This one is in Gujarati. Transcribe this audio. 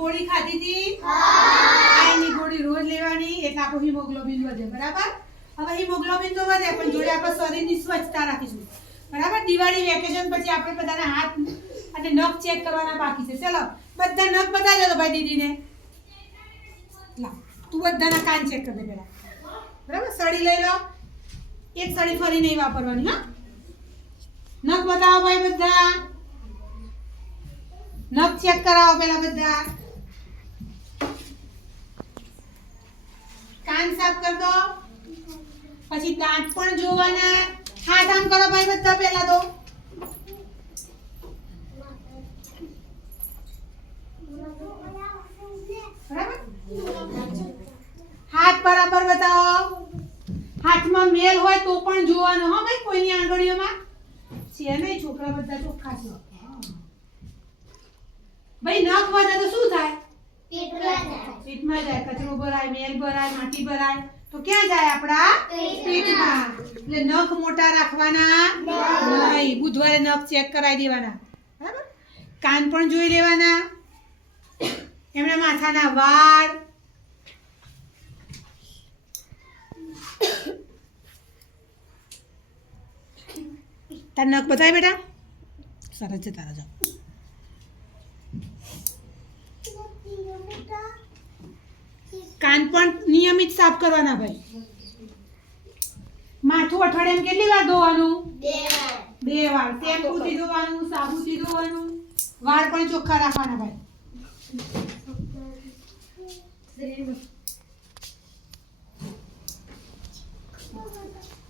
ગોળી ખાધી હતી? આયનની ગોળી રોજ લેવાની એટલે આપણું હિમોગ્લોબિન વધે બરાબર? હવે હિમોગ્લોબિન તો વધે પણ જોડે આપણે શરીરની સ્વચ્છતા રાખીશું. બરાબર? દિવાળી વેકેશન પછી આપણે બધાના હાથ અને નખ ચેક કરવાના બાકી છે. ચલો બધા નખ બતાવજો તો ભાઈ દીદીને. લાવ તું બધાના કાન ચેક કરી દે પહેલાં. બરાબર? સળી લઈ લો. એક સળી ફરી નહીં વાપરવાની હા. નખ બતાવો ભાઈ બધા. નખ ચેક કરાવો પેલા બધા. કાન સાફ કર દો. પછી દાંત પણ જોવાના. હાથ આમ કરો ભાઈ બધા પહેલા તો. હાથ બરાબર બતાવો. હાથમાં મેલ હોય તો પણ જોવાનો, હા ભાઈ, કોઈની આંગળીઓમાં? છે નહીં છોકરા બધા ચોખ્ખા છે. ભાઈ, નખ વધે તો શું થાય? પેટમાં જાય કચરો ભરાય મેલ ભરાય માટી ભરાય તો ક્યાં જાય આપણા? પેટમાં એટલે નખ મોટા રાખવાના નહીં. બુધવારે નખ ચેક કરાવી દેવાના. બરાબર? કાન પણ જોઈ લેવાના. એમના માથાના વાળ. તાર નખ બતાય બેટા? સરસ છે તારા જાઓ કાન પણ નિયમિત સાફ કરવાના ભાઈ. માથું અઠવાડિયામાં કેટલી વાર ધોવાનું? બે વાર. શેમ્પુથી ધોવાનું સાબુથી ધોવાનું. વાળ પણ ચોખ્ખા રાખવાના ભાઈ.